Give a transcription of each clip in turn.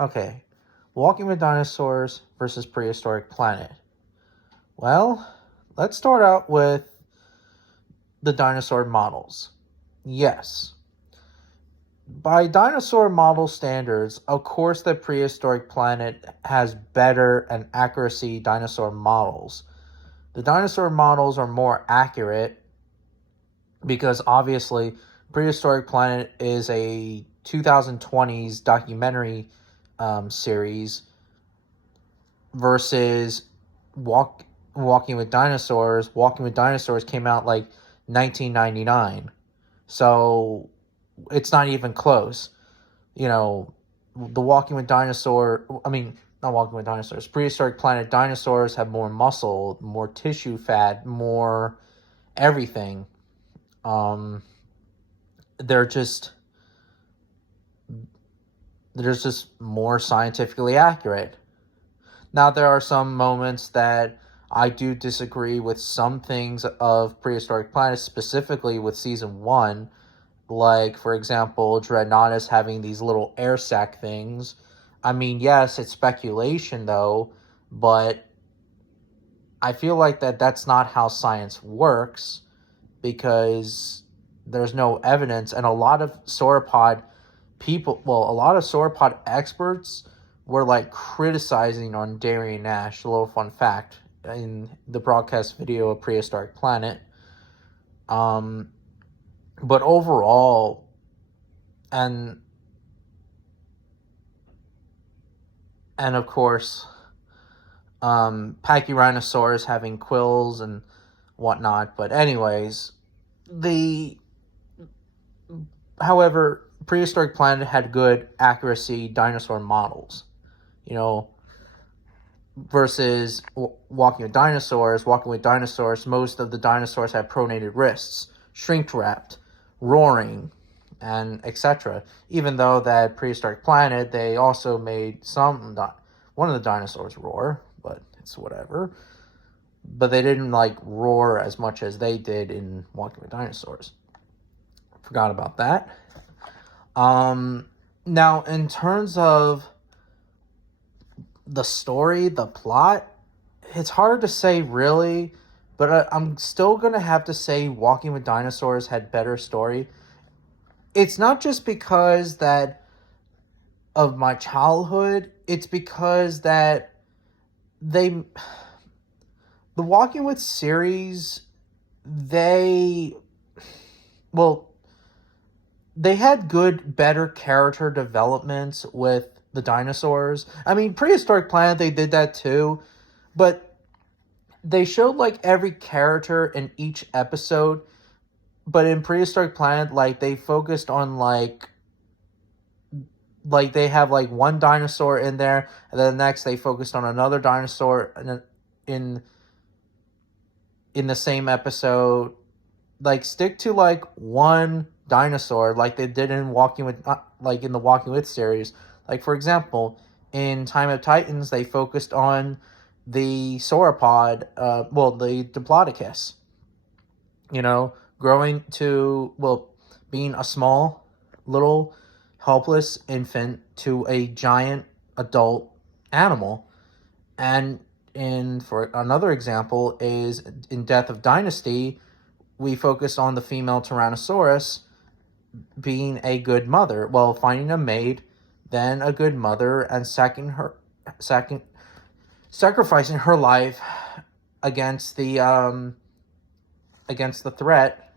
Okay, Walking with Dinosaurs versus Prehistoric Planet. Well, let's start out with the dinosaur models. Yes, by dinosaur model standards, of course, the Prehistoric Planet has better and accuracy dinosaur models. The dinosaur models are more accurate because obviously, Prehistoric Planet is a 2020s documentary series versus Walking with Dinosaurs. Walking with Dinosaurs came out like 1999, so it's not even close. You know, the Walking with Dinosaur. I mean, not Walking with Dinosaurs. Prehistoric Planet dinosaurs have more muscle, more tissue fat, more everything. Um, they're just they're just more scientifically accurate. Now, there are some moments that I do disagree with some things of Prehistoric Planet, specifically with Season 1. Like, for example, Dreadnoughtus having these little air sac things. I mean, yes, it's speculation, though, but I feel like that's not how science works because there's no evidence. And a lot of sauropod a lot of sauropod experts were like criticizing on Darian Nash. A little fun fact in the broadcast video of Prehistoric Planet. But overall, and of course, Pachyrhinosaurus having quills and whatnot. But anyways, however, Prehistoric Planet had good accuracy dinosaur models, versus Walking with Dinosaurs. Walking with Dinosaurs, most of the dinosaurs have pronated wrists, shrink-wrapped, roaring, and etc. Even though that Prehistoric Planet, they also made one of the dinosaurs roar, but it's whatever. But they didn't roar as much as they did in Walking with Dinosaurs. Forgot about that. Now, in terms of the story, the plot, it's hard to say really, but I'm still going to have to say Walking with Dinosaurs had better story. It's not just because of my childhood, it's because the Walking with series, they had better character developments with the dinosaurs. I mean, Prehistoric Planet, they did that too, but they showed every character in each episode. But in Prehistoric Planet, they focused on they have one dinosaur in there, and then next they focused on another dinosaur in the same episode. Stick to one dinosaur like they did in Walking with in the Walking With series. For example, in Time of Titans, they focused on the sauropod, the Diplodocus, growing to, being a small, little, helpless infant to a giant adult animal. And for another example is in Death of Dynasty, we focused on the female Tyrannosaurus being a good mother. Finding a maid, then a good mother, and sacrificing her life against the threat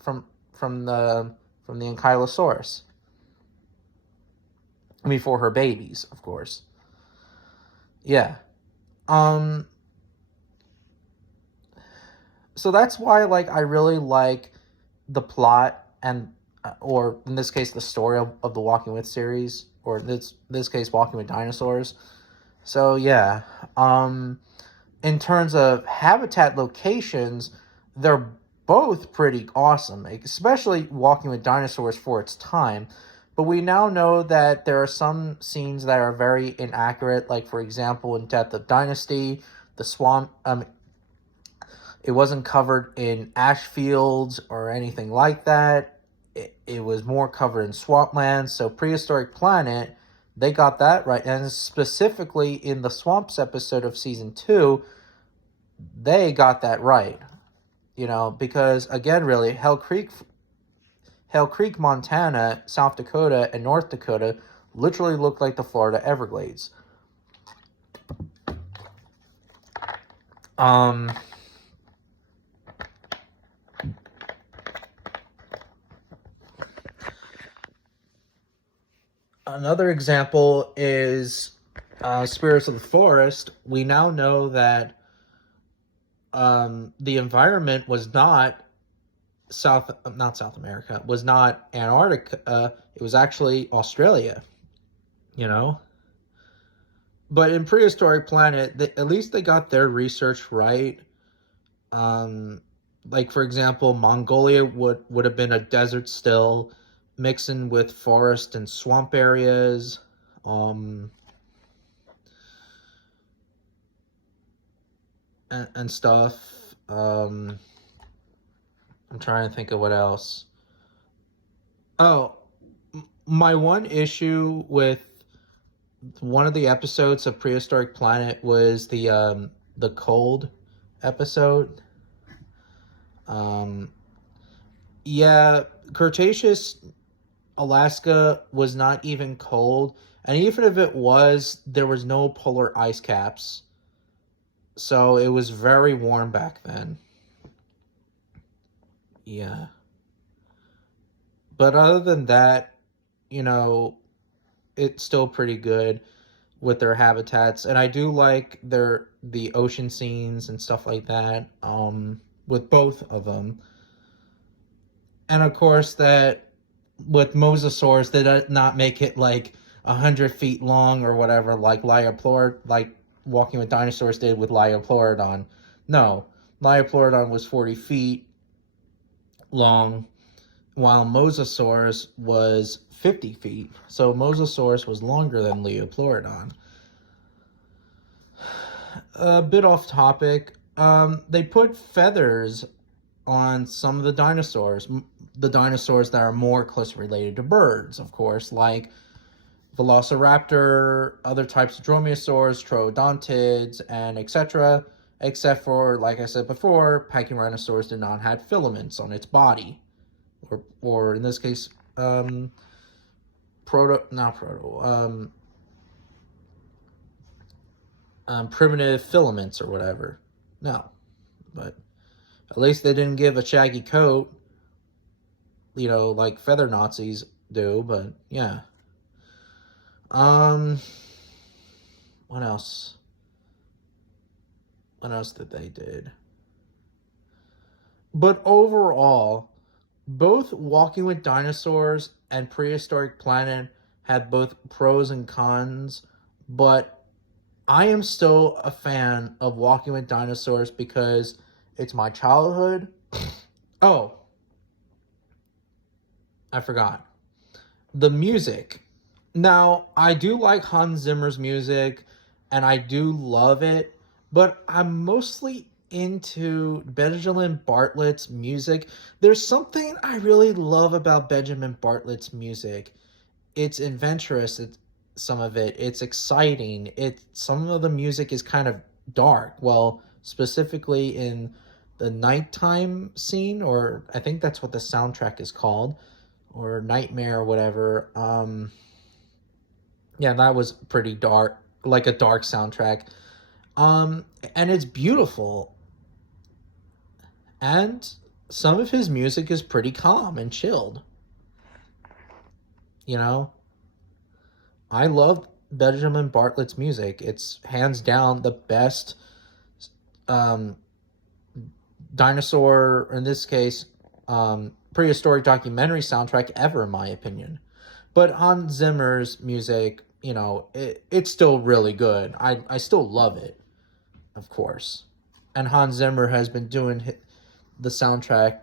from the Ankylosaurus. Before her babies, of course. Yeah. So that's why I really like the plot or in this case the story of the Walking With series, or in this case Walking with Dinosaurs. So yeah, in terms of habitat locations, they're both pretty awesome, especially Walking with Dinosaurs for its time. But we now know that there are some scenes that are very inaccurate, for example in Death of Dynasty, the swamp, it wasn't covered in ash fields or anything like that. It was more covered in swamplands. So Prehistoric Planet, They got that right. And specifically in the Swamps episode of season 2, they got that right. Because again, really, Hell Creek, Montana, South Dakota, and North Dakota literally look like the Florida Everglades. Another example is Spirits of the Forest. We now know that the environment was not not South America, was not Antarctica. It was actually Australia. But in Prehistoric Planet, at least they got their research right. Like for example, Mongolia would have been a desert still, mixing with forest and swamp areas. And stuff. I'm trying to think of what else. Oh, my one issue with one of the episodes of Prehistoric Planet was the cold episode. Yeah, Cretaceous Alaska was not even cold, and even if it was, there was no polar ice caps. So it was very warm back then. Yeah. But other than that, you know, it's still pretty good with their habitats, and I do like the ocean scenes and stuff like that with both of them. And of course that with mosasaurs, they did not make it like 100 feet long or whatever, like Walking with Dinosaurs did with Liopleurodon. No, Liopleurodon was 40 feet long, while Mosasaurus was 50 feet. So Mosasaurus was longer than Liopleurodon. A bit off topic. They put feathers on some of the dinosaurs. The dinosaurs that are more closely related to birds, of course, like Velociraptor, other types of dromaeosaurs, troodontids, and etc. Except for, like I said before, Pachyrhinosaurus did not have filaments on its body, or in this case, primitive filaments or whatever. No, but at least they didn't give a shaggy coat, like feather Nazis do. But yeah. What else? What else did they did? But overall, both Walking with Dinosaurs and Prehistoric Planet had both pros and cons, but I am still a fan of Walking with Dinosaurs because it's my childhood. Oh, I forgot. The music. Now, I do like Hans Zimmer's music, and I do love it, but I'm mostly into Benjamin Bartlett's music. There's something I really love about Benjamin Bartlett's music. It's adventurous, some of it. It's exciting. Some of the music is kind of dark. Well, specifically in the nighttime scene, or I think that's what the soundtrack is called, or Nightmare or whatever. Yeah, that was pretty dark, like a dark soundtrack. And it's beautiful. And some of his music is pretty calm and chilled. I love Benjamin Bartlett's music. It's hands down the best um, dinosaur, in this case, prehistoric documentary soundtrack ever, in my opinion. But Hans Zimmer's music, it's still really good. I still love it, of course. And Hans Zimmer has been doing the soundtrack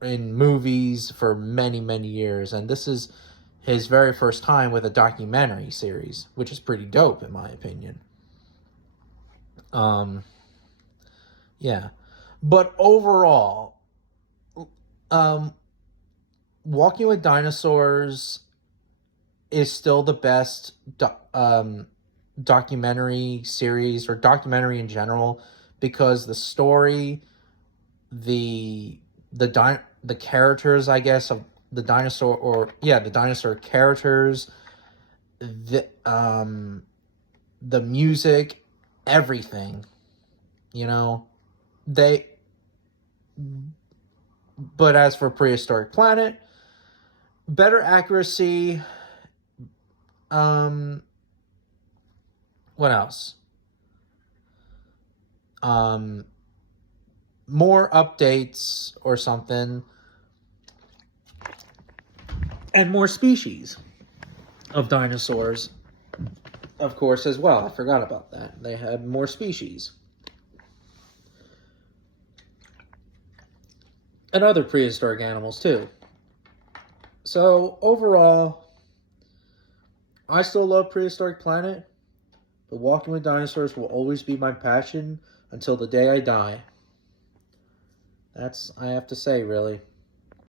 in movies for many, many years. And this is his very first time with a documentary series, which is pretty dope, in my opinion. Yeah. But overall, Walking with Dinosaurs is still the best documentary series or documentary in general, because the story, the the characters, I guess, of the dinosaur, or yeah, the dinosaur characters, the music, everything, you know, they but as for Prehistoric Planet, better accuracy, um what else? Um More updates or something, and more species of dinosaurs, of course, as well. I forgot about that. They had more species. And other prehistoric animals, too. So, overall, I still love Prehistoric Planet, but walking with dinosaurs will always be my passion until the day I die. That's, I have to say, really.